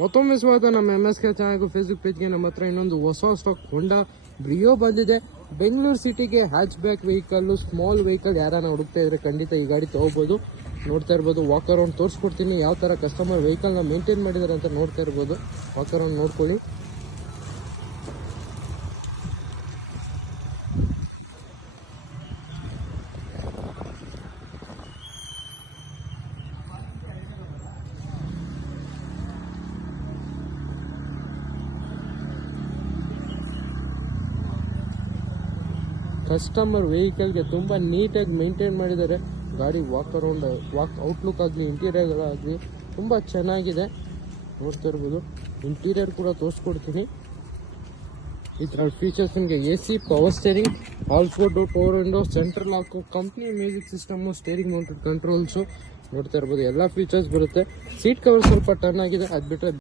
ಮತ್ತೊಮ್ಮೆ ಸ್ವಾಗತ ನಮ್ಮ MSK ಚಾನಲ್ ಫೇಸ್ಬುಕ್ ಪೇಜ್ಗೆ. ನಮ್ಮ ಹತ್ರ ಇನ್ನೊಂದು ಹೊಸ ಸ್ಟಾಕ್ ಹೊಂಡಾ ಬ್ರಿಯೋ ಬಂದಿದೆ. ಬೆಂಗಳೂರು ಸಿಟಿಗೆ hatch back vehicle, small vehicle ಯಾರನ್ನ ಹುಡುಕ್ತಾ ಇದ್ರೆ ಖಂಡಿತ ಈ ಗಾಡಿ ತಗೋಬಹುದು. ನೋಡ್ತಾ ಇರ್ಬೋದು, ವಾಕ್ ಅರೌಂಡ್ ತೋರಿಸ್ಕೊಡ್ತೀನಿ. ಯಾವ ತರ ಕಸ್ಟಮರ್ ವೆಹಿಕಲ್ನ ಮೇಂಟೈನ್ ಮಾಡಿದ್ದಾರೆ ಅಂತ ನೋಡ್ತಾ ಇರ್ಬೋದು. ವಾಕ್ ಅರೌಂಡ್ ನೋಡ್ಕೊಳ್ಳಿ. ಕಸ್ಟಮರ್ ವೆಹಿಕಲ್ಗೆ ತುಂಬ ನೀಟಾಗಿ ಮೇಂಟೈನ್ ಮಾಡಿದ್ದಾರೆ. ಗಾಡಿ ವಾಕ್ ಅರೌಂಡ್, ವಾಕ್ ಔಟ್ಲುಕ್ ಆಗಲಿ, ಇಂಟೀರಿಯರ್ ಆಗಲಿ ತುಂಬ ಚೆನ್ನಾಗಿದೆ. ನೋಡ್ತಾ ಇರ್ಬೋದು, ಇಂಟೀರಿಯರ್ ಕೂಡ ತೋರಿಸ್ಕೊಡ್ತೀನಿ. ಇದರಲ್ಲಿ ಫೀಚರ್ಸ್ ನಿಮಗೆ AC, power steering, all four door power window, central lock, company music system, steering mounted controls ನೋಡ್ತಾ ಇರ್ಬೋದು. ಎಲ್ಲ ಫೀಚರ್ಸ್ ಬರುತ್ತೆ. ಸೀಟ್ ಕವರ್ ಸ್ವಲ್ಪ ಟರ್ನ್ ಆಗಿದೆ, ಅದು ಬಿಟ್ಟರೆ